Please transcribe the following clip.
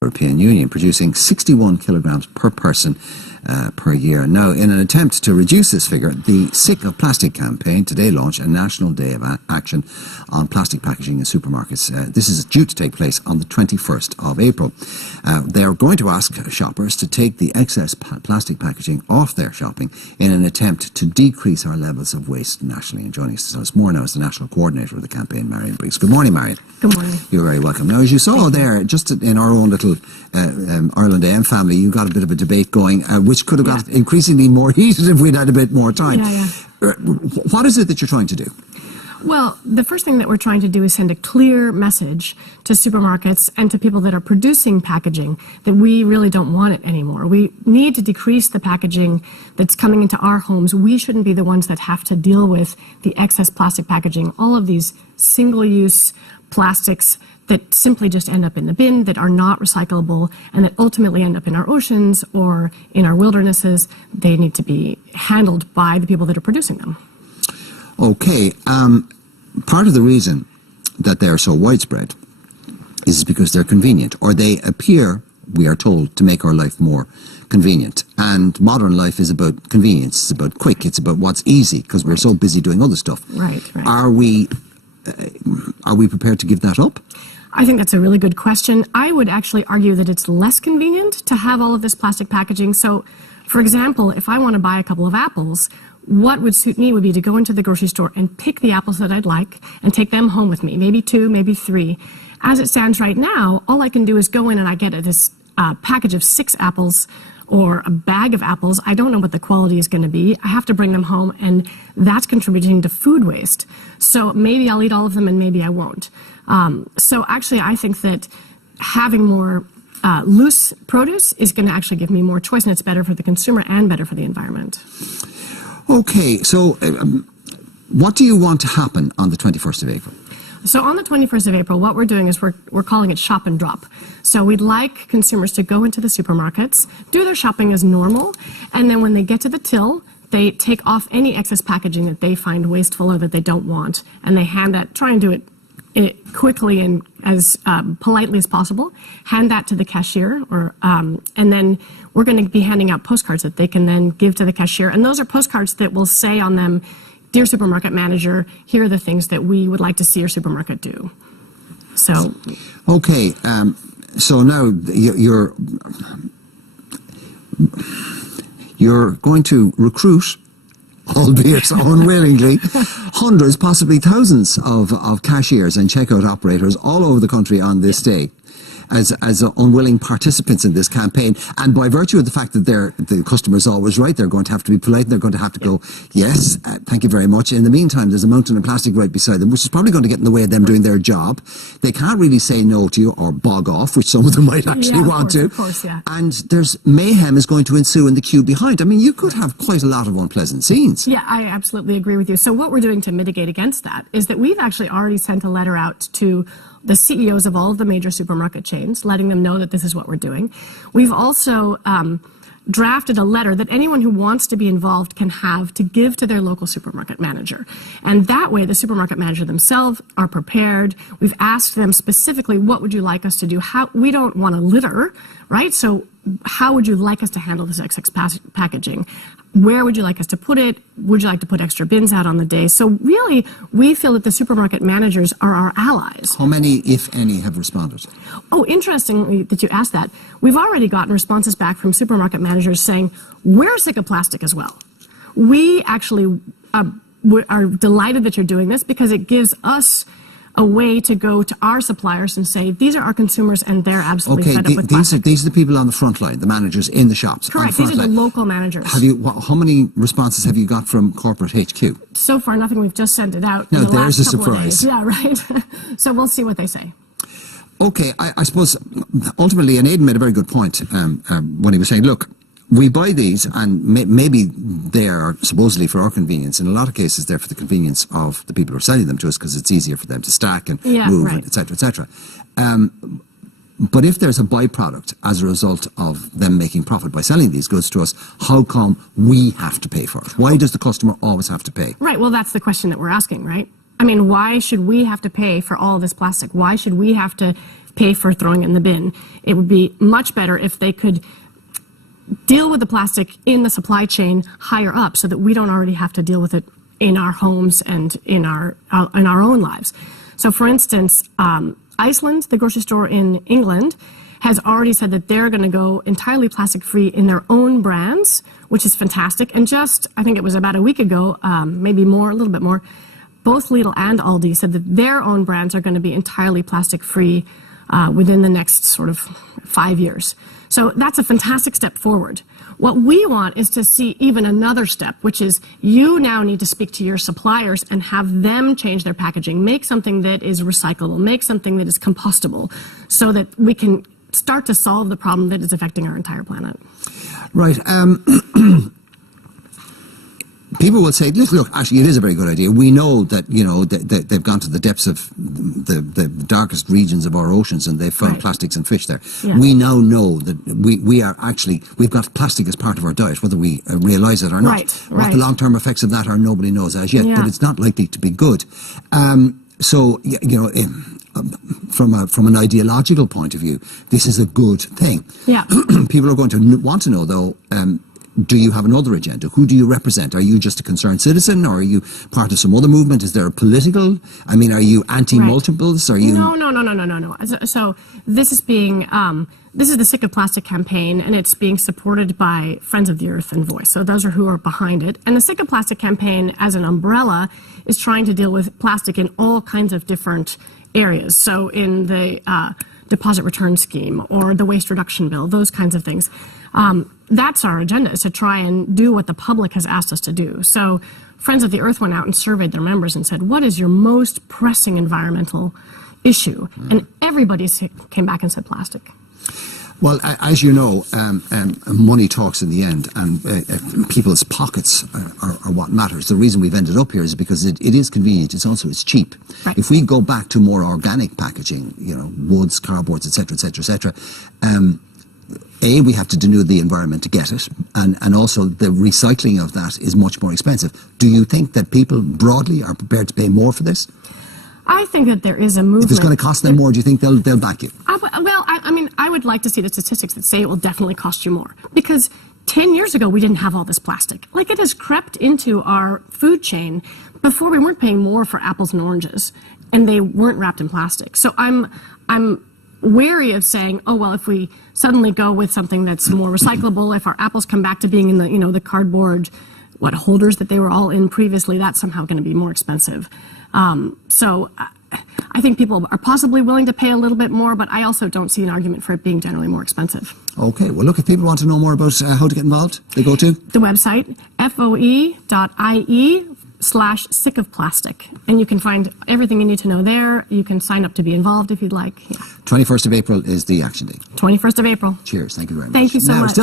European Union, producing 61 kilograms per person per year. Now, in an attempt to reduce this figure, the Sick of Plastic campaign today launched a national day of action on plastic packaging in supermarkets. This is due to take place on the 21st of April. They are going to ask shoppers to take the excess plastic packaging off their shopping in an attempt to decrease our levels of waste nationally. And joining us to tell us more now is the national coordinator of the campaign, Marrion Briggs. Good morning, Marrion. Good morning. You're very welcome. Now, as you saw there, just in our own little Ireland A.M. family, you got a bit of a debate going, which could have got increasingly more heated if we'd had a bit more time. What is it that you're trying to do? Well, the first thing that we're trying to do is send a clear message to supermarkets and to people that are producing packaging that we really don't want it anymore. We need to decrease the packaging that's coming into our homes. We shouldn't be the ones that have to deal with the excess plastic packaging, all of these single-use plastics that simply just end up in the bin, that are not recyclable, and that ultimately end up in our oceans or in our wildernesses. They need to be handled by the people that are producing them. Okay, part of the reason that they're so widespread is because they're convenient, or they appear, we are told, to make our life more convenient. And modern life is about convenience, it's about quick, it's about what's easy, because we're so busy doing other stuff. Right. Are we prepared to give that up? I think that's a really good question. I would actually argue that it's less convenient to have all of this plastic packaging. So, for example, if I want to buy a couple of apples, what would suit me would be to go into the grocery store and pick the apples that I'd like and take them home with me, maybe 2, maybe 3. As it stands right now, all I can do is go in and I get this package of 6 apples or a bag of apples. I don't know what the quality is going to be. I have to bring them home, and that's contributing to food waste. So maybe I'll eat all of them and maybe I won't. So actually, I think that having more loose produce is going to actually give me more choice, and it's better for the consumer and better for the environment. Okay, so what do you want to happen on the 21st of April? So on the 21st of April, what we're doing is we're calling it shop and drop. So we'd like consumers to go into the supermarkets, do their shopping as normal, and then when they get to the till, they take off any excess packaging that they find wasteful or that they don't want, and they hand that, try and do it quickly and as politely as possible, hand that to the cashier, and then we're going to be handing out postcards that they can then give to the cashier. And those are postcards that will say on them, "Dear supermarket manager, here are the things that we would like to see your supermarket do." So, okay, so now you're going to recruit, albeit unwillingly, hundreds, possibly thousands of cashiers and checkout operators all over the country on this day as unwilling participants in this campaign. And by virtue of the fact that the customer's always right, they're going to have to be polite, and they're going to have to go, yes, thank you very much. In the meantime, there's a mountain of plastic right beside them, which is probably going to get in the way of them doing their job. They can't really say no to you or bog off, which some of them might actually want to. Of course, yeah. And there's mayhem is going to ensue in the queue behind. I mean, you could have quite a lot of unpleasant scenes. Yeah, I absolutely agree with you. So what we're doing to mitigate against that is that we've actually already sent a letter out to the CEOs of all of the major supermarket chains, letting them know that this is what we're doing. We've also drafted a letter that anyone who wants to be involved can have to give to their local supermarket manager. And that way, the supermarket manager themselves are prepared. We've asked them specifically, what would you like us to do? We don't want to litter, right? So how would you like us to handle this excess packaging? Where would you like us to put it? Would you like to put extra bins out on the day? So really, we feel that the supermarket managers are our allies. How many, if any, have responded? Oh, interestingly that you asked that. We've already gotten responses back from supermarket managers saying, we're sick of plastic as well. We actually are delighted that you're doing this because it gives us a way to go to our suppliers and say, these are our consumers and they're absolutely fed up with plastic. These are the people on the front line, the managers in the shops. Correct, these are the local managers. How many responses have you got from corporate HQ? So far, nothing. We've just sent it out. No, there's a surprise. Yeah, right. So we'll see what they say. Okay, I suppose ultimately, and Aidan made a very good point when he was saying, look, we buy these and maybe they are supposedly for our convenience. In a lot of cases, they're for the convenience of the people who are selling them to us because it's easier for them to stack and move, and et cetera, et cetera. But if there's a byproduct as a result of them making profit by selling these goods to us, how come we have to pay for it? Why does the customer always have to pay? Right, well, that's the question that we're asking, right? I mean, why should we have to pay for all this plastic? Why should we have to pay for throwing it in the bin. It would be much better if they could deal with the plastic in the supply chain higher up so that we don't already have to deal with it in our homes and in our own lives. So for instance, Iceland, the grocery store in England, has already said that they're going to go entirely plastic-free in their own brands, which is fantastic. And just, I think it was about a week ago, maybe more, a little bit more, both Lidl and Aldi said that their own brands are going to be entirely plastic-free within the next sort of 5 years. So that's a fantastic step forward. What we want is to see even another step, which is you now need to speak to your suppliers and have them change their packaging, make something that is recyclable, make something that is compostable, so that we can start to solve the problem that is affecting our entire planet. Right. People will say, look, actually, it is a very good idea. We know that, you know, that they've gone to the depths of the darkest regions of our oceans and they've found plastics and fish there. Yeah. We now know that we've got plastic as part of our diet, whether we realise it or not. What the long-term effects of that are, nobody knows as yet, but it's not likely to be good. So, you know, from an ideological point of view, this is a good thing. Yeah. People are going to want to know, though, do you have another agenda? Who do you represent? Are you just a concerned citizen, or are you part of some other movement? Is there a political? I mean, are you anti-multiples? Are you? No. So this is being this is the Sick of Plastic campaign, and it's being supported by Friends of the Earth and Voice. So those are who are behind it. And the Sick of Plastic campaign, as an umbrella, is trying to deal with plastic in all kinds of different areas. So in the deposit return scheme or the waste reduction bill, those kinds of things. That's our agenda, is to try and do what the public has asked us to do. So Friends of the Earth went out and surveyed their members and said, what is your most pressing environmental issue? And everybody came back and said plastic. Well, as you know, money talks in the end, and people's pockets are what matters. The reason we've ended up here is because it is convenient. It's cheap. Right. If we go back to more organic packaging, you know, woods, cardboards, etc., etc., etc., we have to denude the environment to get it, and also the recycling of that is much more expensive. Do you think that people broadly are prepared to pay more for this? I think that there is a movement. If it's going to cost them more, do you think they'll back you? I mean, I would like to see the statistics that say it will definitely cost you more. Because 10 years ago, we didn't have all this plastic. Like, it has crept into our food chain. Before, we weren't paying more for apples and oranges, and they weren't wrapped in plastic. So I'm wary of saying, oh, well, if we suddenly go with something that's more recyclable, if our apples come back to being in the, you know, the cardboard, holders that they were all in previously, that's somehow going to be more expensive. So I think people are possibly willing to pay a little bit more, but I also don't see an argument for it being generally more expensive. Okay, well, look, if people want to know more about how to get involved, they go to? The website, foe.ie/sickofplastic. And you can find everything you need to know there. You can sign up to be involved if you'd like. Yeah. 21st of April is the action date. 21st of April. Cheers, thank you very much. Thank you so much.